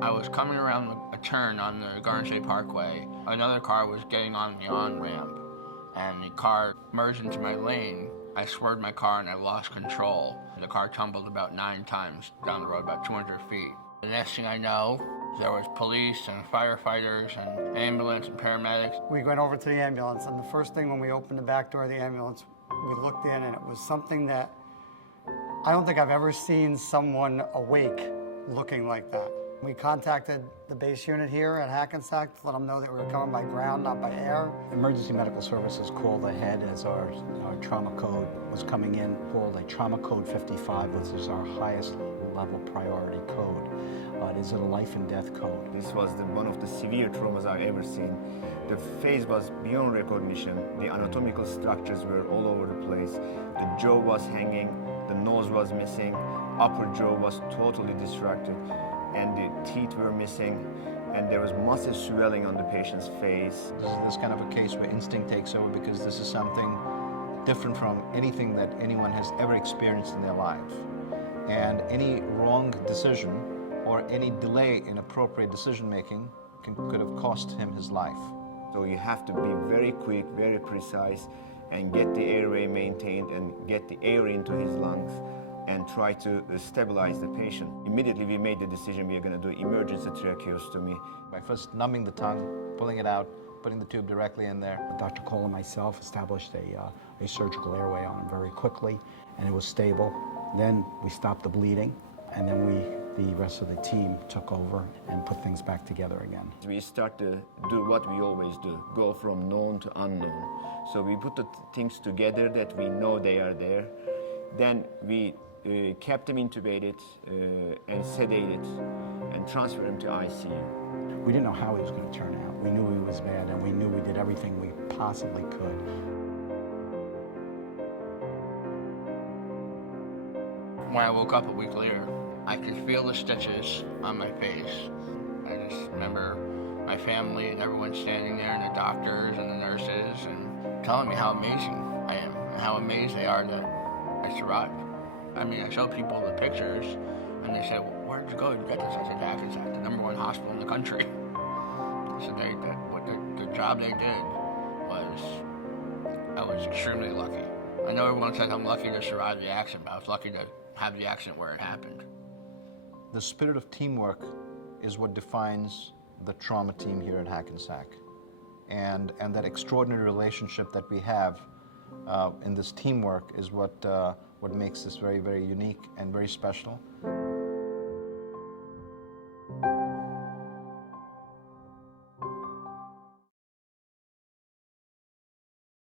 I was coming around a turn on the Garden State Parkway. Another car was getting on the on-ramp, and the car merged into my lane. I swerved my car and I lost control. The car tumbled about 9 times down the road, about 200 feet. The next thing I know, there was police and firefighters and ambulance and paramedics. We went over to the ambulance, and the first thing when we opened the back door of the ambulance, we looked in, and it was something that I don't think I've ever seen someone awake looking like that. We contacted the base unit here at Hackensack to let them know that we were coming by ground, not by air. Emergency Medical Services called ahead as our trauma code was coming in, called a trauma code 55, which is our highest level priority code. It is a life and death code. This was one of the severe traumas I've ever seen. The face was beyond recognition. The anatomical structures were all over the place. The jaw was hanging, the nose was missing, upper jaw was totally distracted, and the teeth were missing, and there was massive swelling on the patient's face. This is this kind of a case where instinct takes over, because this is something different from anything that anyone has ever experienced in their life. And any wrong decision or any delay in appropriate decision-making could have cost him his life. So you have to be very quick, very precise, and get the airway maintained and get the air into his lungs and try to stabilize the patient. Immediately we made the decision we are going to do emergency tracheostomy. By first numbing the tongue, pulling it out, putting the tube directly in there. Dr. Kaul and myself established a surgical airway on him very quickly, and it was stable. Then we stopped the bleeding, and then the rest of the team took over and put things back together again. We start to do what we always do, go from known to unknown. So we put the things together that we know they are there. Then we kept him intubated and sedated and transferred him to ICU. We didn't know how he was going to turn out. We knew he was bad, and we knew we did everything we possibly could. When I woke up a week later, I could feel the stitches on my face. I just remember my family and everyone standing there, and the doctors and the nurses, and telling me how amazing I am and how amazed they are that I survived. I mean, I showed people the pictures, and they said, well, "Where'd you go to get this?" I said, "Hackensack, the #1 hospital in the country." So the job they did was, I was extremely lucky. I know everyone says I'm lucky to survive the accident, but I was lucky to have the accident where it happened. The spirit of teamwork is what defines the trauma team here at Hackensack. And that extraordinary relationship that we have in this teamwork is what makes this very, very unique and very special.